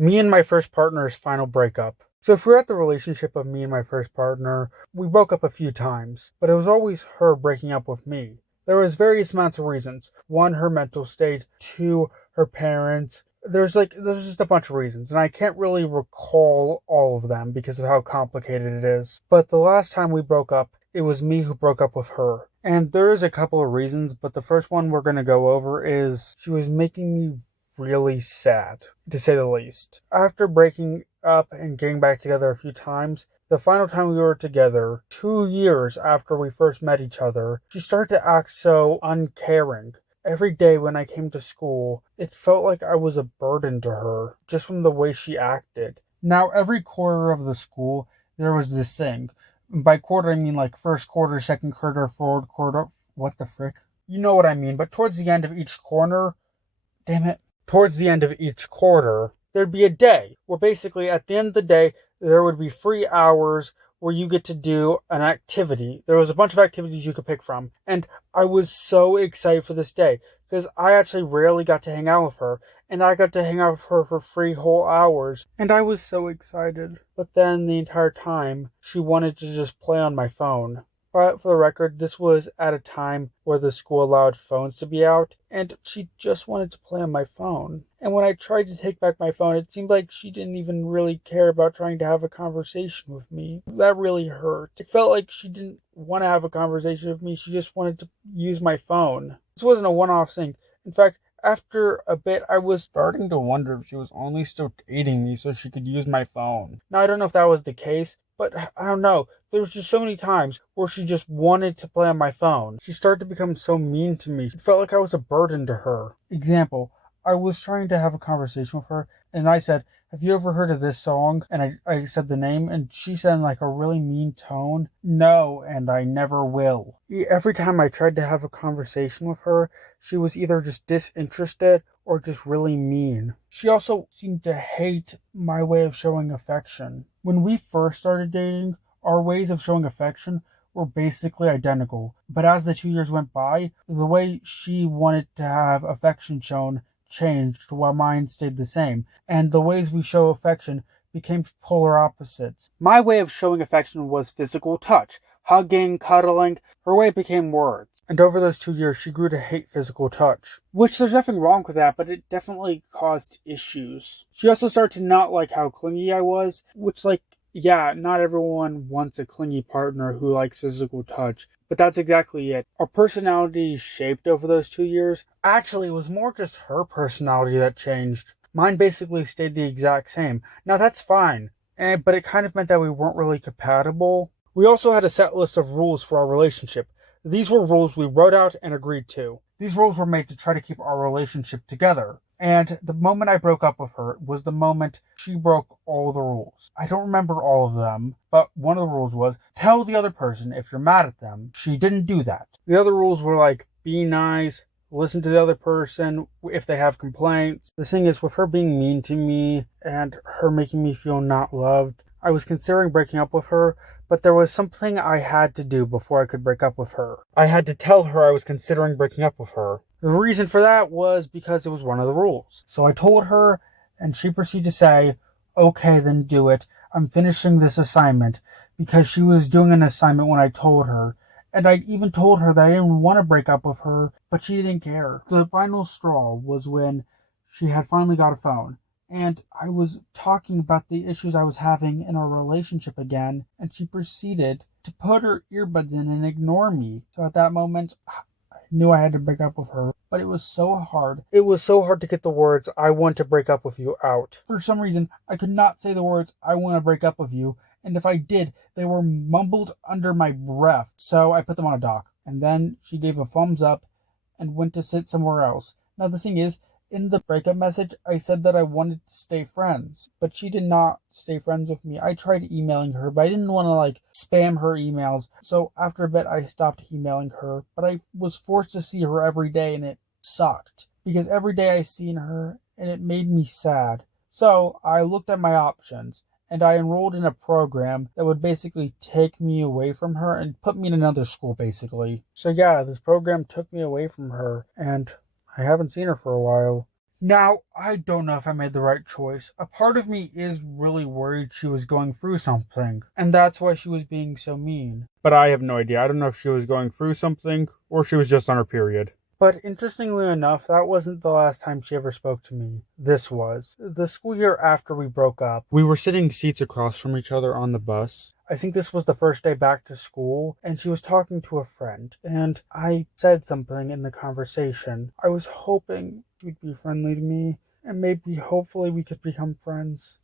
Me and my first partner's final breakup. So throughout the relationship of me and my first partner, we broke up a few times, but it was always her breaking up with me. There was various amounts of reasons. One, her mental state. Two, her parents. There's just a bunch of reasons, and I can't really recall all of them because of how complicated it is. But the last time we broke up, it was me who broke up with her. And there is a couple of reasons, but the first one we're going to go over is she was making me really sad, to say the least. After breaking up and getting back together a few times, the final time we were together, 2 years after we first met each other, she started to act so uncaring. Every day when I came to school, it felt like I was a burden to her, just from the way she acted. Now, every quarter of the school, there was this thing. By quarter, I mean like first quarter, second quarter, fourth quarter. What the frick? You know what I mean, but towards the end of each corner, damn it, towards the end of each quarter, there'd be a day where basically at the end of the day, there would be 3 hours where you get to do an activity. There was a bunch of activities you could pick from. And I was so excited for this day because I actually rarely got to hang out with her. And I got to hang out with her for 3 whole hours. And I was so excited. But then the entire time, she wanted to just play on my phone. But for the record, this was at a time where the school allowed phones to be out, and she just wanted to play on my phone. And when I tried to take back my phone, it seemed like she didn't even really care about trying to have a conversation with me. That really hurt. It felt like she didn't want to have a conversation with me, she just wanted to use my phone. This wasn't a one-off thing. In fact, after a bit, I was starting to wonder if she was only still dating me so she could use my phone. Now, I don't know if that was the case, but I don't know. There was just so many times where she just wanted to play on my phone. She started to become so mean to me. It felt like I was a burden to her. Example, I was trying to have a conversation with her, and I said, "Have you ever heard of this song?" And I said the name, and she said in like a really mean tone, "No, and I never will." Every time I tried to have a conversation with her, she was either just disinterested or just really mean. She also seemed to hate my way of showing affection. When we first started dating, our ways of showing affection were basically identical. But as the 2 years went by, the way she wanted to have affection shown changed while mine stayed the same. And the ways we show affection became polar opposites. My way of showing affection was physical touch, hugging, cuddling. Her way became words. And over those 2 years, she grew to hate physical touch. Which there's nothing wrong with that, but it definitely caused issues. She also started to not like how clingy I was, which yeah, not everyone wants a clingy partner who likes physical touch, but that's exactly it. Our personalities shaped over those 2 years. Actually, it was more just her personality that changed. Mine basically stayed the exact same. Now that's fine, but it kind of meant that we weren't really compatible. We also had a set list of rules for our relationship. These were rules we wrote out and agreed to. These rules were made to try to keep our relationship together. And the moment I broke up with her was the moment she broke all the rules. I don't remember all of them, but one of the rules was tell the other person if you're mad at them. She didn't do that. The other rules were like be nice, listen to the other person if they have complaints. The thing is, with her being mean to me and her making me feel not loved, I was considering breaking up with her, but there was something I had to do before I could break up with her. I had to tell her I was considering breaking up with her. The reason for that was because it was one of the rules. So I told her, and she proceeded to say, "Okay, then do it. I'm finishing this assignment," because she was doing an assignment when I told her. And I even told her that I didn't want to break up with her, but she didn't care. The final straw was when she had finally got a phone. And I was talking about the issues I was having in our relationship again, and she proceeded to put her earbuds in and ignore me. So at that moment, I knew I had to break up with her, but it was so hard. It was so hard to get the words, "I want to break up with you" out. For some reason, I could not say the words, "I want to break up with you," and if I did, they were mumbled under my breath. So I put them on a dock, and then she gave a thumbs up and went to sit somewhere else. Now the thing is, in the breakup message, I said that I wanted to stay friends, but she did not stay friends with me. I tried emailing her, but I didn't want to spam her emails. So after a bit, I stopped emailing her, but I was forced to see her every day, and it sucked because every day I seen her and it made me sad. So I looked at my options and I enrolled in a program that would basically take me away from her and put me in another school basically. So yeah, this program took me away from her and I haven't seen her for a while. Now, I don't know if I made the right choice. A part of me is really worried she was going through something, and that's why she was being so mean. But I have no idea. I don't know if she was going through something or she was just on her period. But interestingly enough, that wasn't the last time she ever spoke to me. This was. The school year after we broke up, we were sitting seats across from each other on the bus. I think this was the first day back to school, and she was talking to a friend, and I said something in the conversation. I was hoping she'd be friendly to me, and maybe hopefully we could become friends.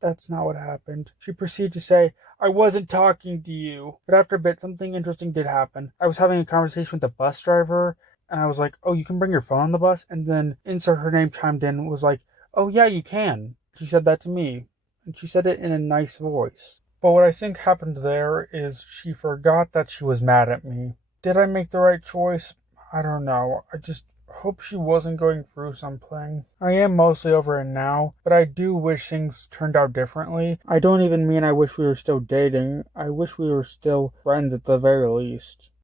That's not what happened. She proceeded to say, I wasn't talking to you. But after a bit, something interesting did happen. I was having a conversation with the bus driver, and I was like, oh, you can bring your phone on the bus? And then insert her name chimed in and was like, oh, yeah, you can. She said that to me, and she said it in a nice voice. But what I think happened there is she forgot that she was mad at me. Did I make the right choice? I don't know. I just hope she wasn't going through something. I am mostly over it now, but I do wish things turned out differently. I don't even mean I wish we were still dating. I wish we were still friends at the very least.